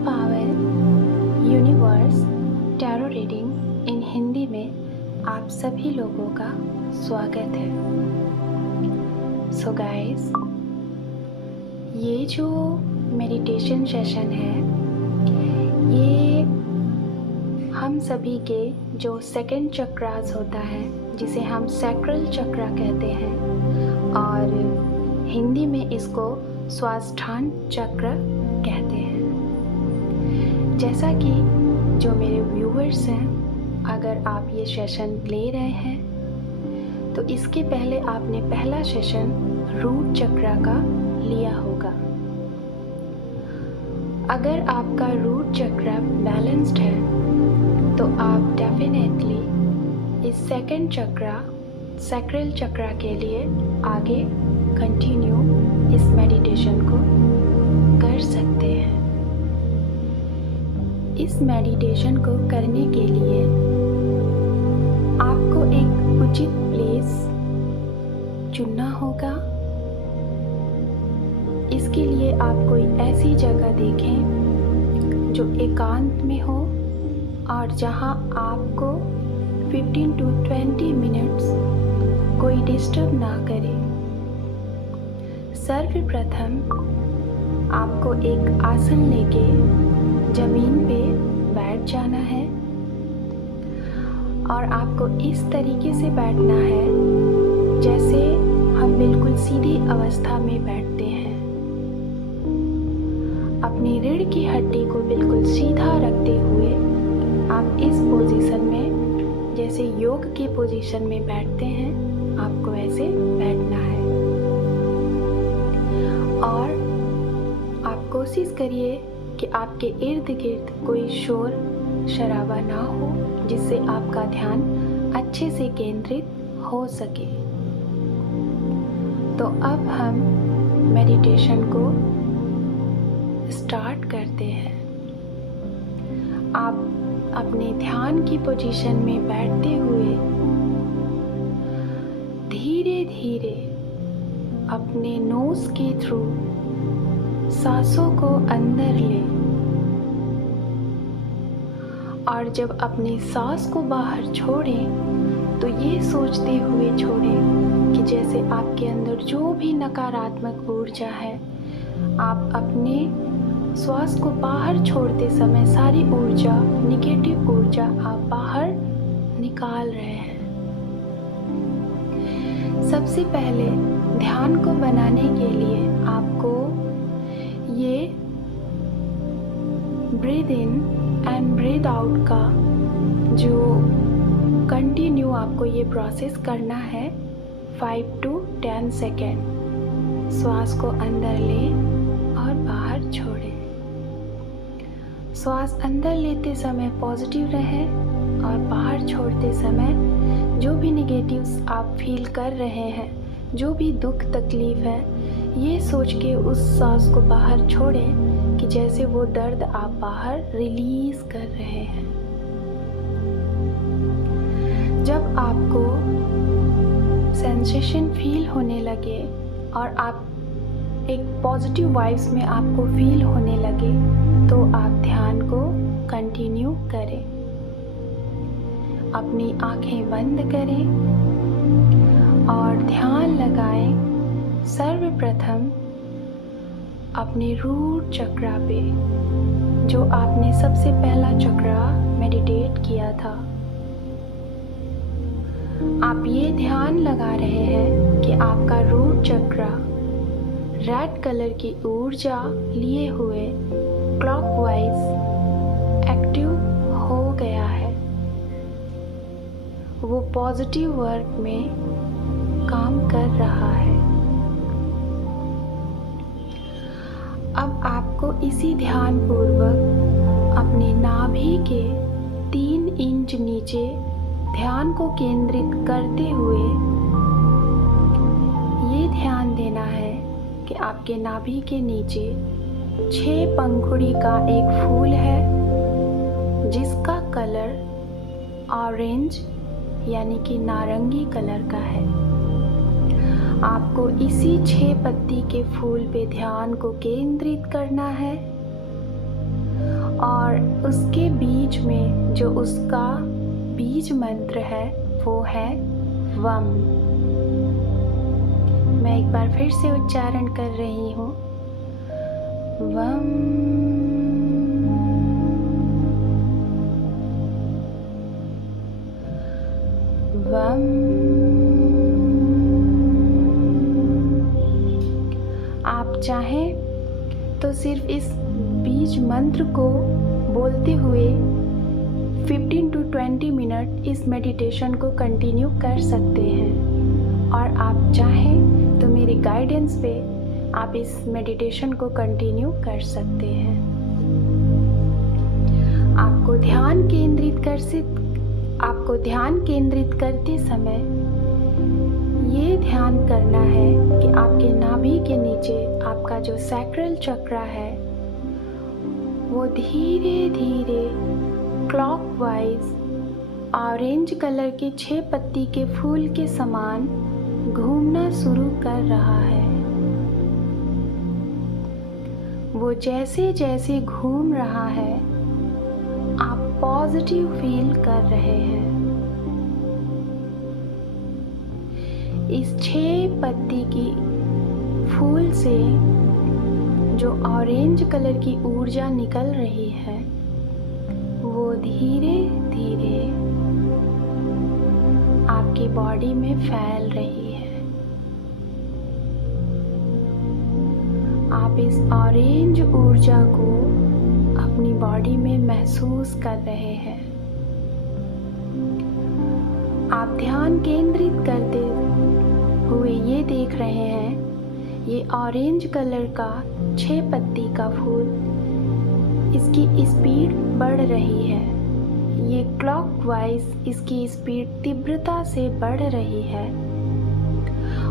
Power universe tarot reading in Hindi में आप सभी लोगों का स्वागत है। सो गाइस, ये जो मेडिटेशन सेशन है ये हम सभी के जो सेकंड चक्रास होता है, जिसे हम सैक्रल चक्रा कहते हैं और हिंदी में इसको स्वाधिष्ठान चक्र कहते हैं। जैसा कि जो मेरे व्यूअर्स हैं, अगर आप ये सेशन ले रहे हैं तो इसके पहले आपने पहला सेशन रूट चक्रा का लिया होगा। अगर आपका रूट चक्रा बैलेंस्ड है तो आप डेफिनेटली इस सेकंड चक्रा सैक्रल चक्रा के लिए आगे कंटिन्यू इस मेडिटेशन को कर सकते हैं। इस मेडिटेशन को करने के लिए आपको एक उचित प्लेस चुनना होगा। इसके लिए आप कोई ऐसी जगह देखें जो एकांत में हो और जहां आपको 15 to 20 मिनट्स कोई डिस्टर्ब ना करे। सर्वप्रथम आपको एक आसन लेके जमीन पे बैठ जाना है और आपको इस तरीके से बैठना है जैसे हम बिल्कुल सीधी अवस्था में बैठते हैं। अपनी रीढ़ की हड्डी को बिल्कुल सीधा रखते हुए आप इस पोजीशन में, जैसे योग की पोजीशन में बैठते हैं, आपको ऐसे बैठना है। और आप कोशिश करिए कि आपके इर्द गिर्द कोई शोर शराबा ना हो, जिससे आपका ध्यान अच्छे से केंद्रित हो सके। तो अब हम मेडिटेशन को स्टार्ट करते हैं। आप अपने ध्यान की पोजीशन में बैठते हुए धीरे धीरे अपने नोज के थ्रू सांसों को अंदर लें और जब अपनी सांस को बाहर छोड़ें तो ये सोचते हुए छोड़ें कि जैसे आपके अंदर जो भी नकारात्मक ऊर्जा है, आप अपने श्वास को बाहर छोड़ते समय सारी ऊर्जा, निगेटिव ऊर्जा आप बाहर निकाल रहे हैं। सबसे पहले ध्यान को बनाने के लिए आपको ये breathe in and breathe out का जो कंटिन्यू आपको ये प्रोसेस करना है 5 to 10 सेकेंड। श्वास को अंदर लें और बाहर छोड़ें। श्वास अंदर लेते समय पॉजिटिव रहे और बाहर छोड़ते समय जो भी नेगेटिव्स आप फील कर रहे हैं, जो भी दुख तकलीफ है, ये सोच के उस सांस को बाहर छोड़ें कि जैसे वो दर्द आप बाहर रिलीज कर रहे हैं। जब आपको सेंसेशन फील होने लगे और आप एक पॉजिटिव वाइब्स में आपको फील होने लगे तो आप ध्यान को कंटिन्यू करें। अपनी आंखें बंद करें और ध्यान लगाएं सर्वप्रथम अपने रूट चक्रा पे, जो आपने सबसे पहला चक्रा मेडिटेट किया था। आप ये ध्यान लगा रहे हैं कि आपका रूट चक्रा रेड कलर की ऊर्जा लिए हुए क्लॉकवाइज एक्टिव हो गया है। वो पॉजिटिव वर्क में काम कर रहा है। अब आपको इसी ध्यान पूर्वक अपने नाभि के 3 इंच नीचे ध्यान को केंद्रित करते हुए ये ध्यान देना है कि आपके नाभि के नीचे 6 पंखुड़ी का एक फूल है जिसका कलर ऑरेंज यानी कि नारंगी कलर का है। आपको इसी 6 पत्ती के फूल पे ध्यान को केंद्रित करना है और उसके बीच में जो उसका बीज मंत्र है वो है वम। मैं एक बार फिर से उच्चारण कर रही हूँ, वम। वम। आप चाहें तो सिर्फ इस बीज मंत्र को बोलते हुए 15 to 20 मिनट इस मेडिटेशन को कंटिन्यू कर सकते हैं, और आप चाहें तो मेरे गाइडेंस पे आप इस मेडिटेशन को कंटिन्यू कर सकते हैं। आपको ध्यान केंद्रित करते समय ये ध्यान करना है कि आपके नाभि के नीचे आपका जो सैक्रल चक्र है वो धीरे धीरे क्लॉकवाइज ऑरेंज कलर के 6 पत्ती के फूल के समान घूमना शुरू कर रहा है। वो जैसे जैसे घूम रहा है आप पॉजिटिव फील कर रहे हैं। इस 6 पत्ती की फूल से जो ऑरेंज कलर की ऊर्जा निकल रही है वो धीरे धीरे आपकी बॉडी में फैल रही है। आप इस ऑरेंज ऊर्जा को अपनी बॉडी में महसूस कर रहे हैं। आप ध्यान केंद्रित करते हुए ये देख रहे हैं, ये ऑरेंज कलर का 6 पत्ती का फूल, इसकी स्पीड बढ़ रही है। ये क्लॉकवाइज इसकी स्पीड तीव्रता से बढ़ रही है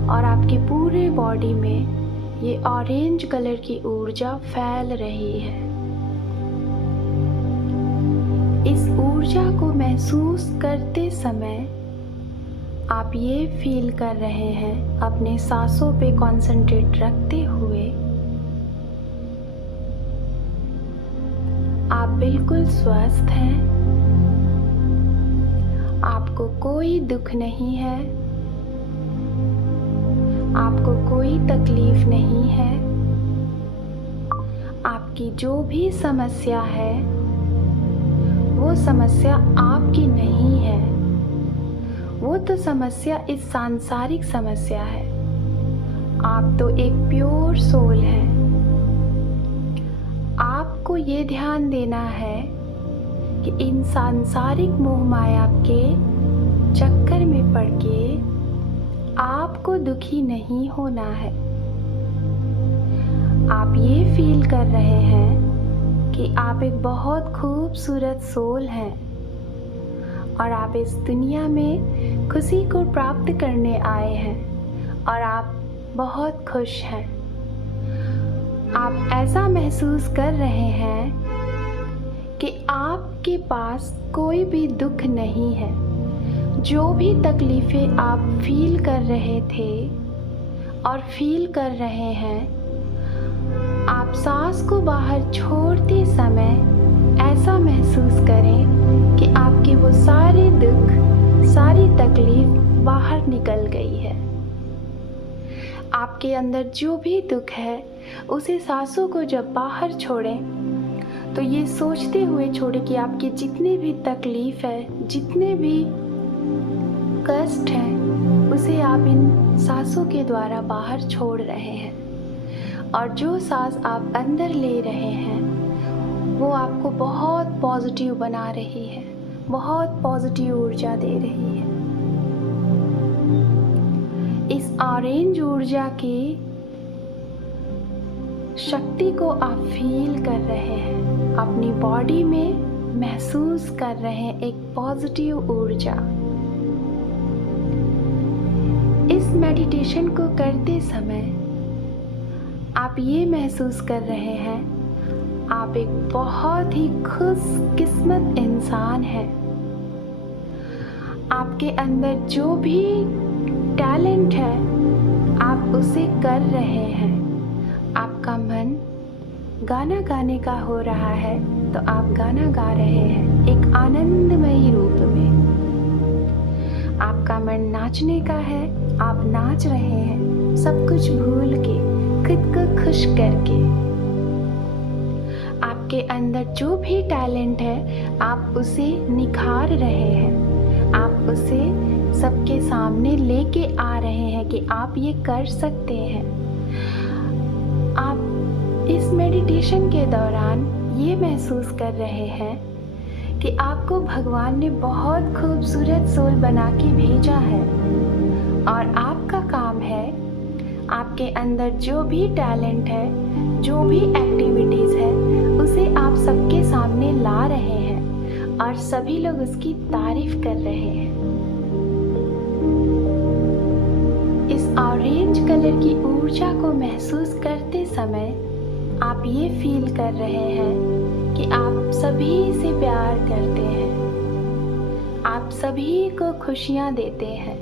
और आपके पूरे बॉडी में ये ऑरेंज कलर की ऊर्जा फैल रही है। इस ऊर्जा को महसूस करते समय आप ये फील कर रहे हैं, अपने सांसों पे कंसंट्रेट रखते हुए आप बिल्कुल स्वस्थ हैं। आपको कोई दुख नहीं है, आपको कोई तकलीफ नहीं है। आपकी जो भी समस्या है वो समस्या आपकी नहीं है, वो तो समस्या इस सांसारिक समस्या है। आप तो एक प्योर सोल हैं। आपको ये ध्यान देना है कि इन सांसारिक मोह माया के चक्कर में पड़ के आपको दुखी नहीं होना है। आप ये फील कर रहे हैं कि आप एक बहुत खूबसूरत सोल हैं और आप इस दुनिया में खुशी को प्राप्त करने आए हैं और आप बहुत खुश हैं। आप ऐसा महसूस कर रहे हैं कि आपके पास कोई भी दुख नहीं है। जो भी तकलीफ़ें आप फील कर रहे थे और फील कर रहे हैं, आप सांस को बाहर छोड़ते समय ऐसा महसूस करें कि आपके वो सारे दुख, सारी तकलीफ बाहर निकल गई है। आपके अंदर जो भी दुख है उसे सांसों को जब बाहर छोड़ें तो ये सोचते हुए छोड़ें कि आपके जितने भी तकलीफ है, जितने भी कष्ट हैं, उसे आप इन सांसों के द्वारा बाहर छोड़ रहे हैं। और जो सांस आप अंदर ले रहे हैं वो आपको बहुत पॉजिटिव बना रही है, बहुत पॉजिटिव ऊर्जा दे रही है। इस ऑरेंज ऊर्जा की शक्ति को आप फील कर रहे हैं, अपनी बॉडी में महसूस कर रहे हैं एक पॉजिटिव ऊर्जा। इस मेडिटेशन को करते समय आप ये महसूस कर रहे हैं, आप एक बहुत ही खुशकिस्मत इंसान हैं। आपके अंदर जो भी टैलेंट है आप उसे कर रहे हैं। आपका मन गाना गाने का हो रहा है तो आप गाना गा रहे हैं एक आनंदमयी रूप में। आपका मन नाचने का है, आप नाच रहे हैं सब कुछ भूल के, खुद को खुश करके। आपके अंदर जो भी टैलेंट है आप उसे निखार रहे हैं, आप उसे सबके सामने लेके आ रहे हैं कि आप ये कर सकते हैं। आप इस मेडिटेशन के दौरान ये महसूस कर रहे हैं कि आपको भगवान ने बहुत खूबसूरत सोल बना के भेजा है और आपका काम है आपके अंदर जो भी टैलेंट है, जो भी एक्टिविटीज़ है, उसे आप सबके सामने ला रहे हैं और सभी लोग उसकी तारीफ कर रहे हैं। इस ऑरेंज कलर की ऊर्जा को महसूस करते समय आप ये फील कर रहे हैं कि आप सभी से प्यार करते हैं, आप सभी को खुशियाँ देते हैं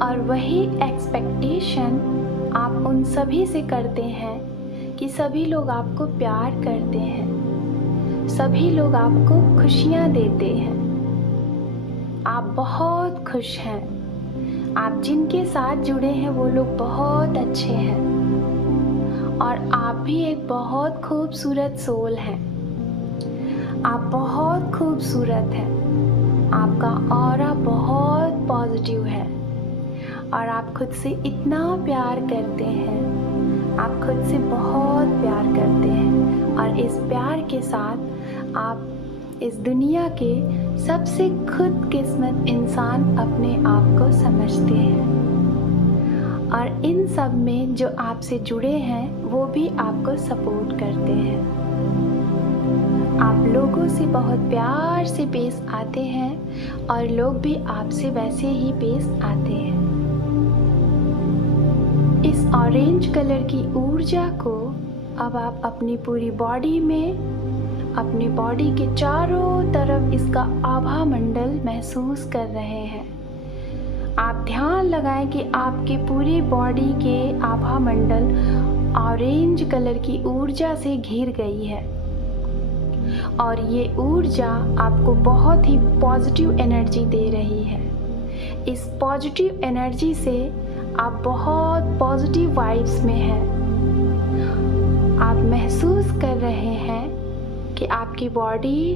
और वही एक्सपेक्टेशन आप उन सभी से करते हैं कि सभी लोग आपको प्यार करते हैं, सभी लोग आपको खुशियाँ देते हैं। आप बहुत खुश हैं, आप जिनके साथ जुड़े हैं वो लोग बहुत अच्छे हैं और आप भी एक बहुत खूबसूरत सोल हैं। आप बहुत खूबसूरत हैं, आपका ऑरा बहुत पॉजिटिव है और आप खुद से इतना प्यार करते हैं, आप खुद से बहुत प्यार करते हैं और इस प्यार के साथ आप इस दुनिया के सबसे खुदकिस्मत इंसान अपने आप को समझते हैं और इन सब में जो आपसे जुड़े हैं वो भी आपको सपोर्ट करते हैं। आप लोगों से बहुत प्यार से पेश आते हैं और लोग भी आपसे वैसे ही पेश आते हैं। इस ऑरेंज कलर की ऊर्जा को अब आप अपनी पूरी बॉडी में, अपनी बॉडी के चारों तरफ इसका आभा मंडल महसूस कर रहे हैं। आप ध्यान लगाएं कि आपके पूरी बॉडी के आभा मंडल ऑरेंज कलर की ऊर्जा से घिर गई है और ये ऊर्जा आपको बहुत ही पॉजिटिव एनर्जी दे रही है। इस पॉजिटिव एनर्जी से आप बहुत पॉजिटिव वाइब्स में हैं। आप महसूस कर रहे हैं कि आपकी बॉडी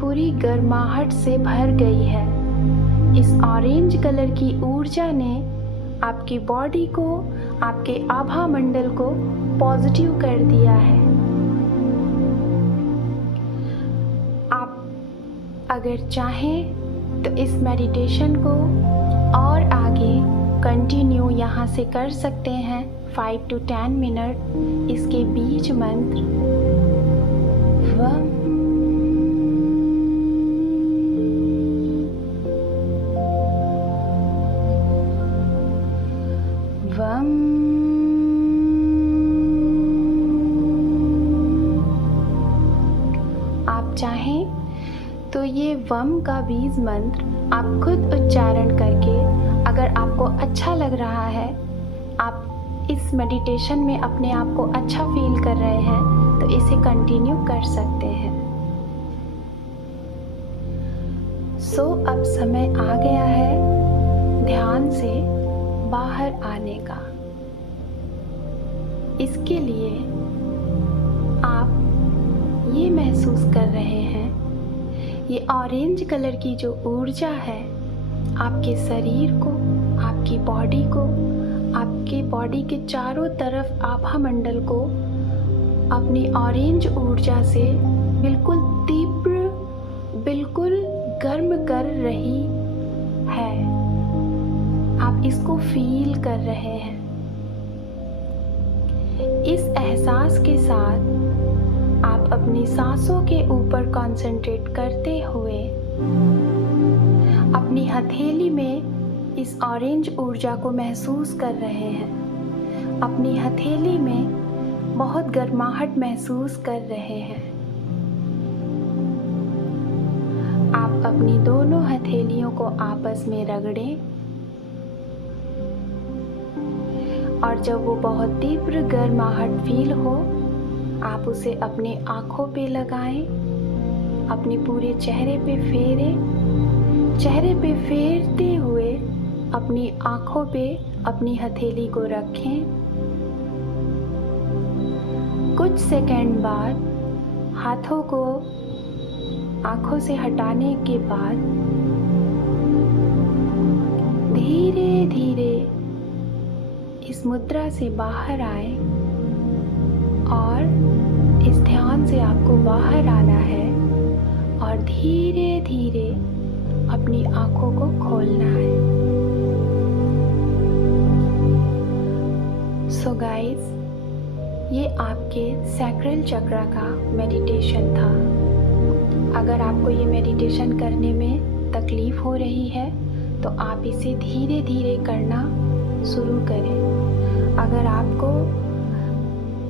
पूरी गर्माहट से भर गई है। इस ऑरेंज कलर की ऊर्जा ने आपकी बॉडी को, आपके आभा मंडल को पॉजिटिव कर दिया है। आप अगर चाहें तो इस मेडिटेशन को और आगे कंटिन्यू यहाँ से कर सकते हैं 5 to 10 मिनट। इसके बीच मंत्र वम वम आप चाहें तो ये वम का बीज मंत्र आप खुद उच्चारण करके, अगर आपको अच्छा लग रहा है, आप इस मेडिटेशन में अपने आप को अच्छा फील कर रहे हैं, तो इसे कंटिन्यू कर सकते हैं। अब समय आ गया है ध्यान से बाहर आने का। इसके लिए आप ये महसूस कर रहे हैं, ये ऑरेंज कलर की जो ऊर्जा है आपके शरीर को, आपकी बॉडी को, आपके बॉडी के चारों तरफ आभा मंडल को अपनी ऑरेंज ऊर्जा से बिल्कुल तीव्र, बिल्कुल गर्म कर रही है। आप इसको फील कर रहे हैं। इस एहसास के साथ आप अपनी सांसों के ऊपर कंसंट्रेट करते हुए अपनी हथेली में इस ऑरेंज ऊर्जा को महसूस कर रहे हैं। अपनी हथेली में बहुत गर्माहट महसूस कर रहे हैं। आप अपनी दोनों हथेलियों को आपस में रगड़ें और जब वो बहुत तीव्र गर्माहट फील हो, आप उसे अपने आँखों पे लगाएं, अपने पूरे चेहरे पे फेरें। चेहरे पे फेरते हुए अपनी आँखों पे अपनी हथेली को रखें। कुछ सेकंड बाद हाथों को आँखों से हटाने के बाद धीरे धीरे इस मुद्रा से बाहर आए और इस ध्यान से आपको बाहर आना है और धीरे धीरे अपनी आँखों को खोलना है। सो गाइस, ये आपके सैक्रल चक्रा का मेडिटेशन था। अगर आपको ये मेडिटेशन करने में तकलीफ़ हो रही है तो आप इसे धीरे धीरे करना शुरू करें। अगर आपको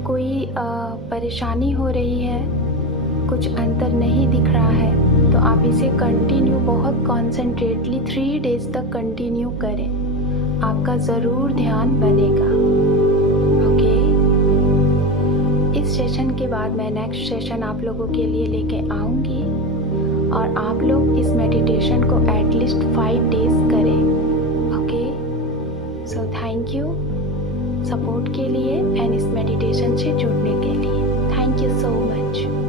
कोई परेशानी हो रही है, कुछ अंतर नहीं दिख रहा है, तो आप इसे कंटिन्यू बहुत कॉन्सेंट्रेटली 3 डेज़ तक कंटिन्यू करें। आपका ज़रूर ध्यान बनेगा। ओके, इस सेशन के बाद मैं नेक्स्ट सेशन आप लोगों के लिए लेके आऊँगी और आप लोग इस मेडिटेशन को एटलीस्ट 5 डेज़ करें। Okay, so thank you support के लिए एंड इस मेडिटेशन से जुड़ने के लिए। Thank you so much.